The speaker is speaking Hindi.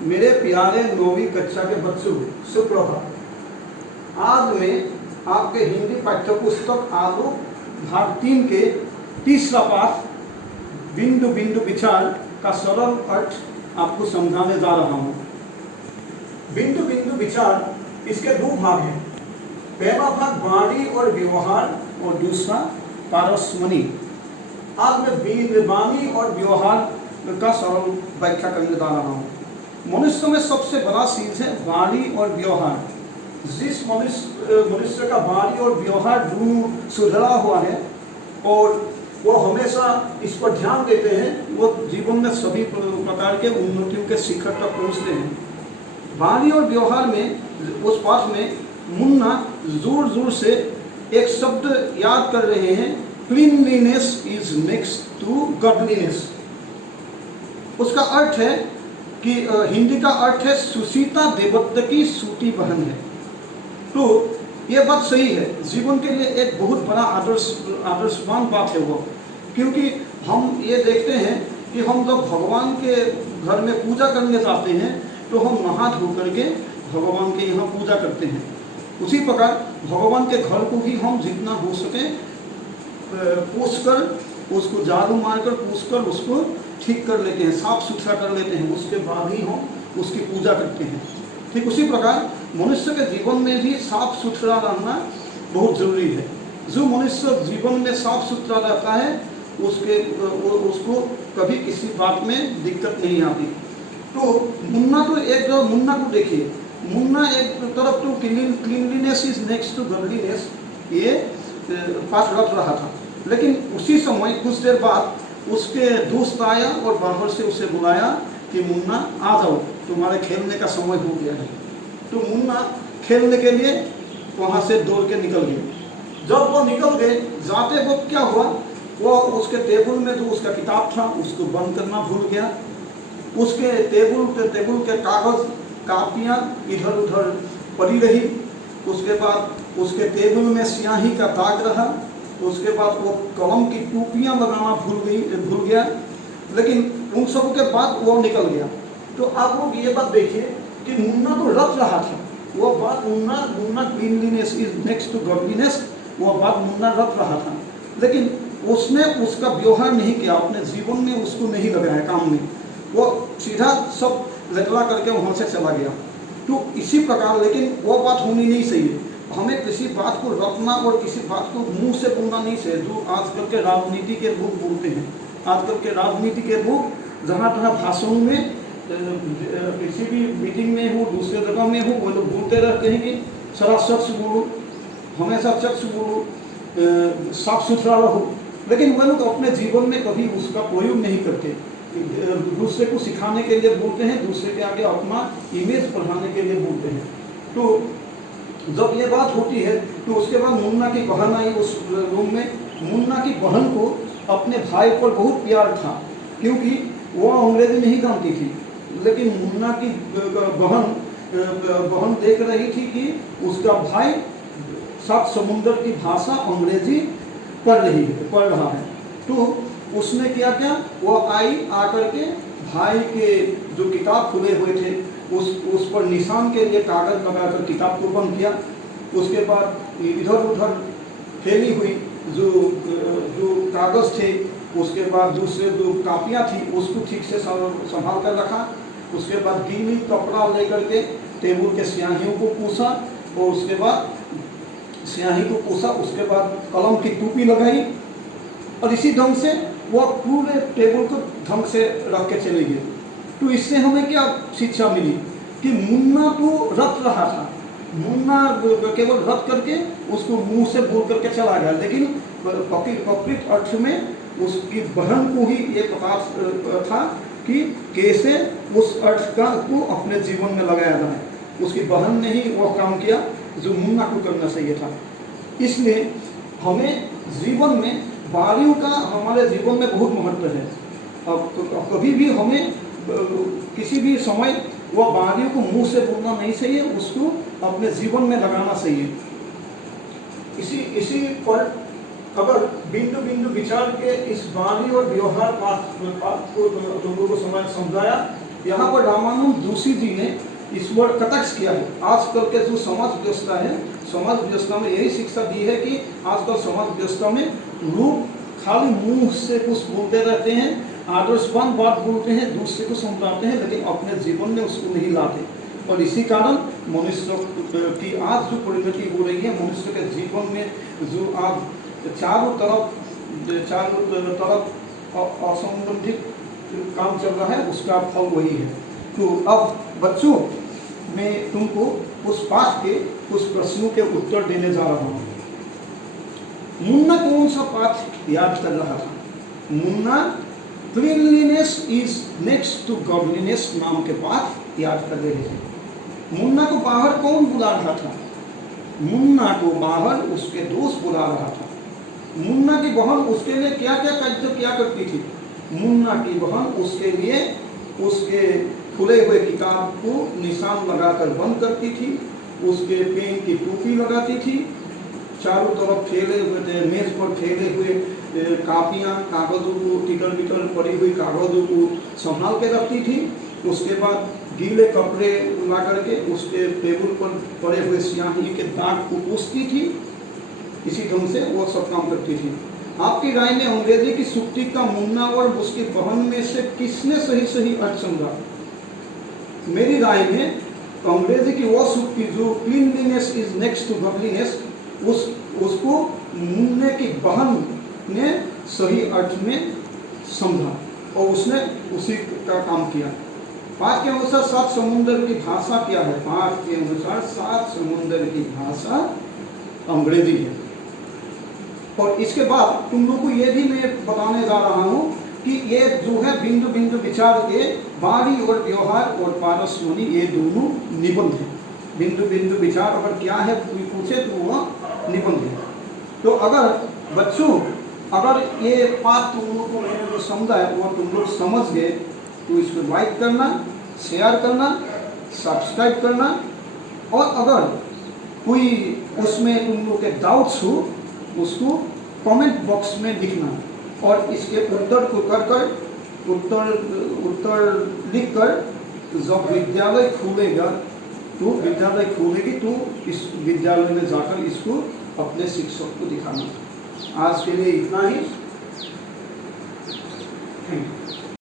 मेरे प्यारे 9वीं कक्षा के बच्चों, सुप्रभात। आज मैं आपके हिंदी पाठ्य पुस्तक आलू भाग 3 के तीसरा पाठ बिंदु बिंदु विचार का सरल अर्थ आपको समझाने जा रहा हूँ। बिंदु बिंदु विचार इसके दो भाग हैं। पहला भाग वाणी और व्यवहार और दूसरा पारस्मनी। आज मैं वाणी और व्यवहार का सरल व्याख्या करने जा रहा हूँ। मनुष्य में सबसे बड़ा चीज है वाणी और व्यवहार। जिस मनुष्य का वाणी और व्यवहार दोनों सुधरा हुआ है और वो हमेशा इस पर ध्यान देते हैं, वो जीवन में सभी प्रकार के उन्नतियों के शिखर तक पहुँचते हैं। वाणी और व्यवहार में उस पाठ में मुन्ना जोर जोर से एक शब्द याद कर रहे हैं, cleanliness is next to godliness. उसका अर्थ है कि हिंदी का अर्थ है सुशीता देवव्रत की सूती बहन है। तो ये बात सही है, जीवन के लिए एक बहुत बड़ा आदर्शवान बात है वो। क्योंकि हम ये देखते हैं कि हम जब भगवान के घर में पूजा करने जाते हैं तो हम नहा धो करके भगवान के यहाँ पूजा करते हैं। उसी प्रकार भगवान के घर को भी हम जितना हो सके पोंछ कर, उसको झाड़ू मारकर पोंछ कर उसको ठीक कर लेते हैं, साफ सुथरा कर लेते हैं। उसके बाद ही हम उसकी पूजा करते हैं। ठीक उसी प्रकार मनुष्य के जीवन में भी साफ सुथरा रहना बहुत जरूरी है। जो मनुष्य जीवन में साफ सुथरा रहता है उसको कभी किसी बात में दिक्कत नहीं आती। तो मुन्ना को देखिए, मुन्ना एक तरफ तो cleanliness is next to godliness ये पाठ रख रहा था, लेकिन उसी समय कुछ देर बाद उसके दोस्त आया और बाहर से उसे बुलाया कि मुन्ना आ जाओ, तुम्हारे खेलने का समय हो गया है। तो मुन्ना खेलने के लिए वहाँ से दौड़ के निकल गए। जब वो निकल गए, जाते वक्त क्या हुआ, वो उसके टेबल में जो उसका किताब था उसको बंद करना भूल गया। उसके टेबल के कागज कापियाँ इधर उधर पड़ी रही। उसके बाद उसके टेबल में स्याही का दाग रहा। उसके बाद वो कलम की टोपियाँ लगाना भूल गया। लेकिन उन सब के बाद वो निकल गया। तो आप लोग ये बात देखिए कि मुन्ना तो रट रहा था, वो बात Munna cleanliness is next to godliness, वो बात मुन्ना रट रहा था, लेकिन उसने उसका व्यवहार नहीं किया, अपने जीवन में उसको नहीं लगाया काम में। वो सीधा सब लटला करके वहाँ से चला गया। तो इसी प्रकार, लेकिन वो बात होनी नहीं चाहिए। हमें किसी बात को रखना और किसी बात को मुंह से बोलना नहीं चाहिए, जो आजकल के राजनीति के लोग बोलते हैं। आजकल के राजनीति के लोग जहाँ तहाँ भाषणों में, किसी भी मीटिंग में हो, दूसरे जगह में हो, वो लोग बोलते रहते हैं कि सारा सच बोलो, हमेशा सच बोलो, साफ सुथरा रहो, लेकिन वो लोग अपने जीवन में कभी उसका प्रयोग नहीं करते। दूसरे को सिखाने के लिए बोलते हैं, दूसरे के आगे अपना इमेज बढ़ाने के लिए बोलते हैं। तो जब ये बात होती है तो उसके बाद मुन्ना की बहन आई उस रूम में। मुन्ना की बहन को अपने भाई पर बहुत प्यार था, क्योंकि वो अंग्रेजी नहीं जानती थी, लेकिन मुन्ना की बहन देख रही थी कि उसका भाई सात समुंदर की भाषा अंग्रेजी पढ़ रहा है। तो उसने क्या, वो आई आकर के भाई के जो किताब खुले हुए थे उस पर निशान के लिए कागज लगाकर किताब को बंद किया। उसके बाद इधर उधर फैली हुई जो कागज थे, उसके बाद दूसरे जो कापियाँ थी उसको ठीक से संभाल कर रखा। उसके बाद गीली कपड़ा लेकर के टेबल के स्याहियों को पूछा और उसके बाद स्याही को पूछा, उसके बाद कलम की टोपी लगाई और इसी ढंग से वो पूरे टेबल को ढंग से रख के चले गए। तो इससे हमें क्या शिक्षा मिली कि मुन्ना तो रट रहा था, मुन्ना केवल रट करके उसको मुंह से बोल करके चला गया, लेकिन प्रकृत अर्थ में उसकी बहन को ही ये पता था कि कैसे उस अर्थ को अपने जीवन में लगाया जाए। उसकी बहन ने ही वो काम किया जो मुन्ना को करना चाहिए था। इसलिए हमें जीवन में वाणियों का हमारे जीवन में बहुत महत्व है। अब कभी भी हमें किसी भी समय वह वाणियों को मुंह से बोलना नहीं चाहिए, उसको अपने जीवन में लगाना चाहिए। इसी पर अगर बिंदु बिंदु विचार के इस वाणी और व्यवहार पाठ को तुम लोगों को समझाया यहाँ पर रामानुज जोशी जी ने इस वर्ड कटाक्ष किया है। आजकल के जो समाज व्यवस्था है, समाज व्यवस्था में यही शिक्षा दी है कि आजकल समाज व्यवस्था में लोग खाली मुंह से कुछ बोलते रहते हैं, आदर्शवान बात बोलते हैं, दूसरे को समझाते हैं, लेकिन अपने जीवन में उसको नहीं लाते। और इसी कारण मनुष्य की आज जो परिणति हो रही है, मनुष्य के जीवन में जो आज चारों तरफ असंबंधित काम चल रहा है, उसका फल वही है। तो अब बच्चों, मैं तुमको उस पाठ के कुछ प्रश्नों के उत्तर देने जा रहा हूँ। मुन्ना कौन सा पाठ याद कर रहा था? Munna cleanliness is next to godliness नाम के पाठ याद कर रहे थे। मुन्ना को बाहर कौन बुला रहा था? मुन्ना को बाहर उसके दोस्त बुला रहा था। मुन्ना की बहन उसके लिए क्या क्या कार्य किया करती थी? मुन्ना की बहन उसके लिए उसके खुले हुए किताब को निशान लगाकर बंद करती थी, उसके पेन की टोपी लगाती थी, चारों तरफ फैले हुए थे मेज पर फैले हुए कापियाँ, कागजों को टिकल बिटल पड़ी हुई कागजों को संभाल के रखती थी। उसके बाद गीले कपड़े ला करके उसके टेबल पर पड़े हुए स्याही के दाग को पूछती थी। इसी ढंग से वो सब काम करती थी। आपकी राय में अंग्रेजी की सूक्ति का मुन्ना और उसकी बहन में से किसने सही अर्थ समझा? मेरी राय में अंग्रेजी की वो सूक्ति जो cleanliness is next to godliness, उसको मुन्ने की बहन ने सही अर्थ में समझा और उसने उसी का काम किया। पाठ के अनुसार सात समुंदर की भाषा क्या है? पाठ के अनुसार सात समुंदर की भाषा अंग्रेजी है। और इसके बाद तुम लोग को ये भी मैं बताने जा रहा हूँ कि ये जो है बिंदु बिंदु विचार के वाणी और व्यवहार और पारस्मरणि, ये दोनों निबंध हैं। बिंदु बिंदु विचार अगर क्या है पूछे तो वह निबंध है। तो अगर बच्चों, अगर ये पाठ तुम लोग को मैंने जो समझा है वो तुम लोग समझ गए तो इसको लाइक करना, शेयर करना, सब्सक्राइब करना, और अगर कोई उसमें तुम लोग के डाउट्स हो उसको कमेंट बॉक्स में लिखना, और इसके उत्तर को उत्तर लिखकर जब विद्यालय खुलेगा तो विद्यालय खुलेगी तो इस विद्यालय में जाकर इसको अपने शिक्षक को दिखाना। आज के लिए इतना ही। Thank you.